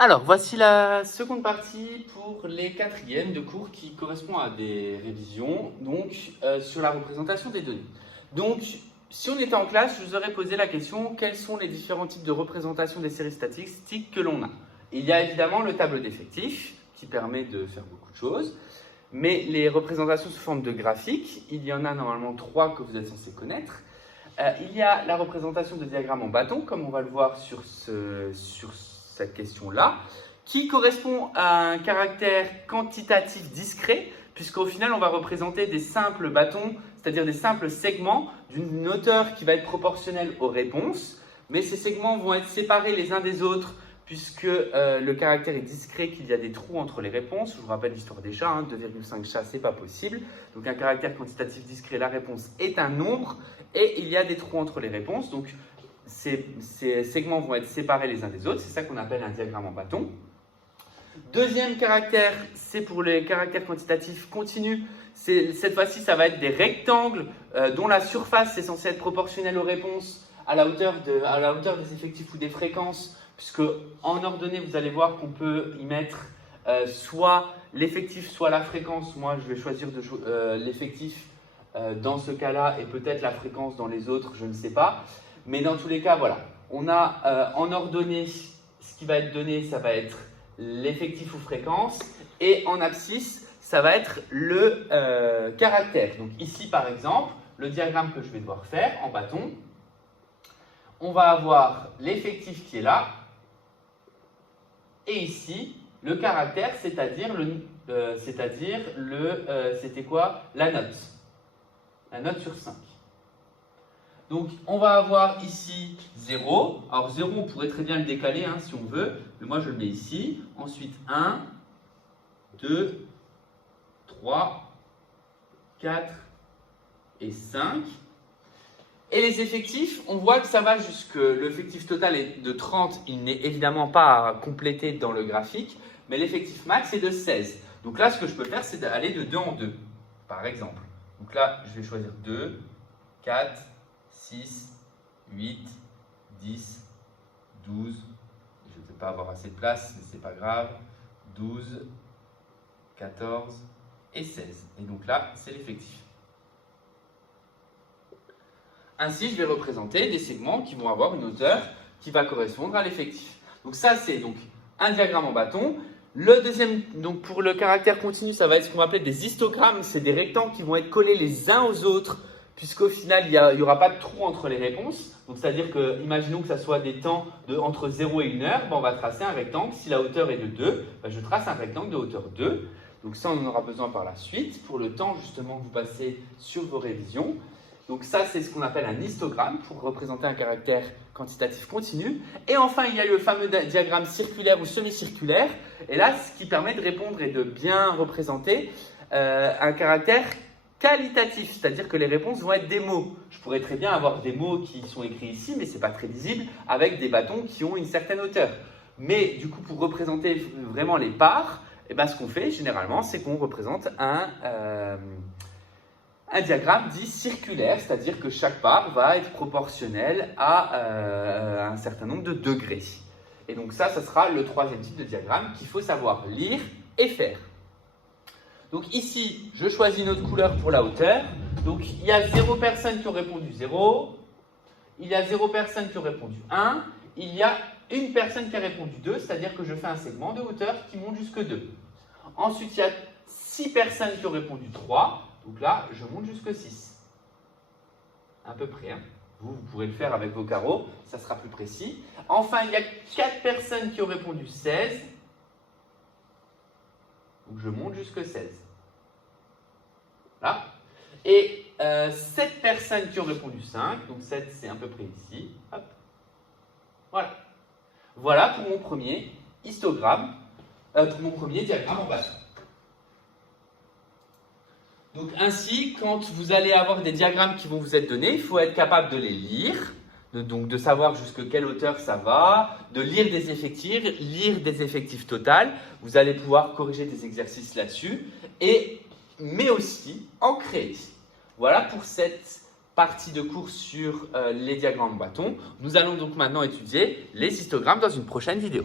Alors, voici la seconde partie pour les quatrièmes de cours qui correspond à des révisions sur la représentation des données. Donc, si on était en classe, je vous aurais posé la question quels sont les différents types de représentation des séries statistiques que l'on a. Il y a évidemment le tableau d'effectifs qui permet de faire beaucoup de choses, mais les représentations sous forme de graphiques, il y en a normalement 3 que vous êtes censés connaître. Il y a la représentation de diagrammes en bâton, comme on va le voir sur cette question-là, qui correspond à un caractère quantitatif discret, puisqu'au final, on va représenter des simples bâtons, c'est-à-dire des simples segments d'une hauteur qui va être proportionnelle aux réponses, mais ces segments vont être séparés les uns des autres, puisque le caractère est discret, qu'il y a des trous entre les réponses. Je vous rappelle l'histoire des chats, 2,5 chats, c'est pas possible. Donc un caractère quantitatif discret, la réponse est un nombre, et il y a des trous entre les réponses. Donc ces segments vont être séparés les uns des autres, c'est ça qu'on appelle un diagramme en bâton. Deuxième caractère, c'est pour les caractères quantitatifs continus. Cette fois-ci, ça va être des rectangles dont la surface est censée être proportionnelle aux réponses à la hauteur des effectifs ou des fréquences, puisque en ordonnée, vous allez voir qu'on peut y mettre soit l'effectif, soit la fréquence. Moi, je vais choisir l'effectif dans ce cas-là et peut-être la fréquence dans les autres, je ne sais pas. Mais dans tous les cas, voilà, on a en ordonnée, ce qui va être donné, ça va être l'effectif ou fréquence, et en abscisse, ça va être le caractère. Donc ici, par exemple, le diagramme que je vais devoir faire en bâton, on va avoir l'effectif qui est là, et ici, le caractère, c'est-à-dire c'était quoi? La note sur 5. Donc, on va avoir ici 0. Alors, 0, on pourrait très bien le décaler si on veut. Mais moi, je le mets ici. Ensuite, 1, 2, 3, 4 et 5. Et les effectifs, on voit que ça va jusque l'effectif total est de 30. Il n'est évidemment pas complété dans le graphique. Mais l'effectif max est de 16. Donc là, ce que je peux faire, c'est d'aller de 2 en 2, par exemple. Donc là, je vais choisir 2, 4, 6, 8, 10, 12, je ne vais pas avoir assez de place, mais ce n'est pas grave, 12, 14 et 16. Et donc là, c'est l'effectif. Ainsi, je vais représenter des segments qui vont avoir une hauteur qui va correspondre à l'effectif. Donc ça, c'est donc un diagramme en bâton. Le deuxième, donc pour le caractère continu, ça va être ce qu'on va appeler des histogrammes. C'est des rectangles qui vont être collés les uns aux autres, puisqu'au final, il n'y aura pas de trou entre les réponses. Donc, c'est-à-dire que, imaginons que ça soit des temps entre 0 et 1 heure, on va tracer un rectangle. Si la hauteur est de 2, je trace un rectangle de hauteur 2. Donc, ça, on en aura besoin par la suite, pour le temps, justement, que vous passez sur vos révisions. Donc, ça, c'est ce qu'on appelle un histogramme, pour représenter un caractère quantitatif continu. Et enfin, il y a le fameux diagramme circulaire ou semi-circulaire. Et là, ce qui permet de répondre et de bien représenter un caractère qualitatif, c'est-à-dire que les réponses vont être des mots. Je pourrais très bien avoir des mots qui sont écrits ici, mais ce n'est pas très lisible, avec des bâtons qui ont une certaine hauteur. Mais du coup, pour représenter vraiment les parts, ce qu'on fait généralement, c'est qu'on représente un diagramme dit circulaire, c'est-à-dire que chaque part va être proportionnelle à un certain nombre de degrés. Et donc ça sera le troisième type de diagramme qu'il faut savoir lire et faire. Donc ici, je choisis une autre couleur pour la hauteur. Donc il y a 0 personnes qui ont répondu 0. Il y a 0 personnes qui ont répondu 1. Il y a une personne qui a répondu 2, c'est-à-dire que je fais un segment de hauteur qui monte jusque 2. Ensuite, il y a 6 personnes qui ont répondu 3. Donc là, je monte jusque 6. À peu près. Vous pourrez le faire avec vos carreaux, ça sera plus précis. Enfin, il y a 4 personnes qui ont répondu 16. Donc, je monte jusque 16. Là. Et 7 personnes qui ont répondu 5. Donc, 7, c'est à peu près ici. Hop. Voilà. Voilà pour mon premier histogramme, pour mon premier diagramme en bâton. Donc, ainsi, quand vous allez avoir des diagrammes qui vont vous être donnés, il faut être capable de les lire. Donc de savoir jusqu'à quelle hauteur ça va, de lire des effectifs totaux. Vous allez pouvoir corriger des exercices là-dessus, mais aussi en créer. Voilà pour cette partie de cours sur les diagrammes en bâton. Nous allons donc maintenant étudier les histogrammes dans une prochaine vidéo.